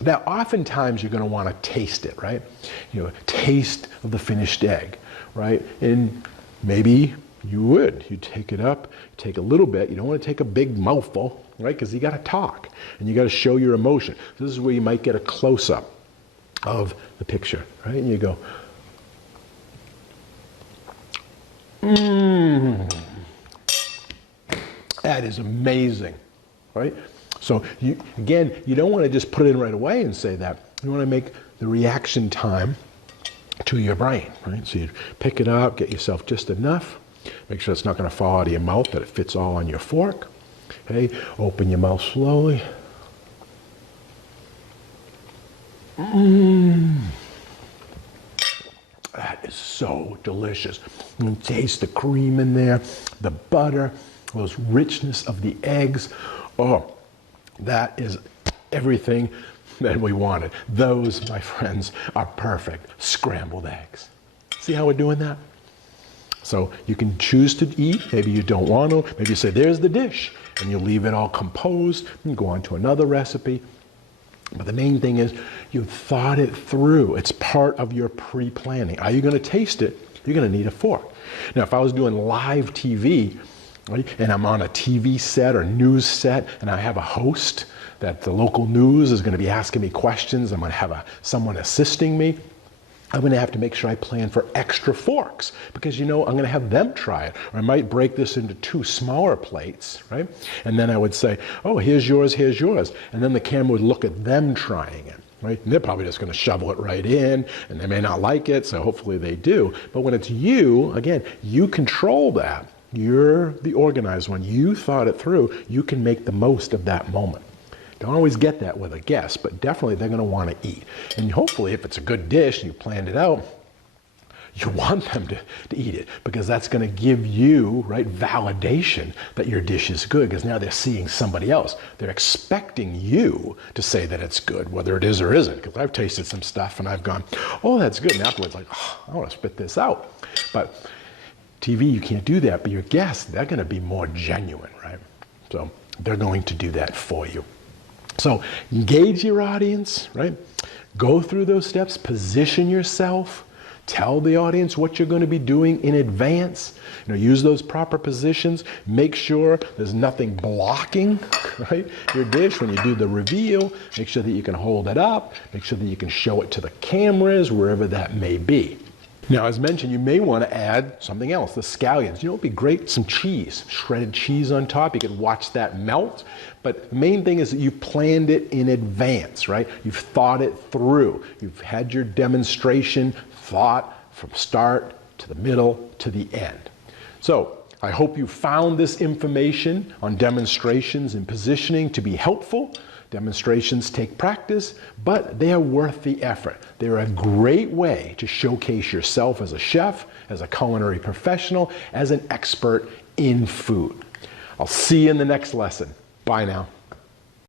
Now, oftentimes you're going to want to taste it, right? You know, taste of the finished egg, right? And maybe you take it up, take a little bit. You don't want to take a big mouthful, right? Because you got to talk and you got to show your emotion. This is where you might get a close-up of the picture, right? And you go, that is amazing, right? So you don't want to just put it in right away and say that. You want to make the reaction time to your brain, right? So you pick it up, get yourself just enough. Make sure it's not going to fall out of your mouth, that it fits all on your fork. Okay, open your mouth slowly. That is so delicious. You can taste the cream in there, the butter, those richness of the eggs. Oh, that is everything that we wanted. Those, my friends, are perfect scrambled eggs. See how we're doing that? So you can choose to eat, maybe you don't want to, maybe you say, there's the dish, and you leave it all composed, and go on to another recipe. But the main thing is, you've thought it through. It's part of your pre-planning. Are you going to taste it? You're going to need a fork. Now, if I was doing live TV, right, and I'm on a TV set or news set, and I have a host that the local news is going to be asking me questions, I'm going to have someone assisting me, I'm going to have to make sure I plan for extra forks because, you know, I'm going to have them try it. Or I might break this into 2 smaller plates, right? And then I would say, oh, here's yours, here's yours. And then the camera would look at them trying it, right? And they're probably just going to shovel it right in, and they may not like it, so hopefully they do. But when it's you, again, you control that. You're the organized one. You thought it through. You can make the most of that moment. Don't always get that with a guest, but definitely they're going to want to eat. And hopefully, if it's a good dish and you planned it out, you want them to eat it because that's going to give you, right, validation that your dish is good because now they're seeing somebody else. They're expecting you to say that it's good, whether it is or isn't. Because I've tasted some stuff and I've gone, oh, that's good. And afterwards, like, oh, I want to spit this out. But TV, you can't do that. But your guests, they're going to be more genuine, right? So they're going to do that for you. So engage your audience, right? Go through those steps, position yourself, tell the audience what you're going to be doing in advance. You know, use those proper positions. Make sure there's nothing blocking, right, your dish when you do the reveal. Make sure that you can hold it up. Make sure that you can show it to the cameras, wherever that may be. Now, as mentioned, you may want to add something else, the scallions. You know, it'd be great, some cheese, shredded cheese on top. You could watch that melt. But the main thing is that you've planned it in advance, right? You've thought it through. You've had your demonstration thought from start to the middle to the end. So I hope you found this information on demonstrations and positioning to be helpful. Demonstrations take practice, but they are worth the effort. They're a great way to showcase yourself as a chef, as a culinary professional, as an expert in food. I'll see you in the next lesson. Bye now.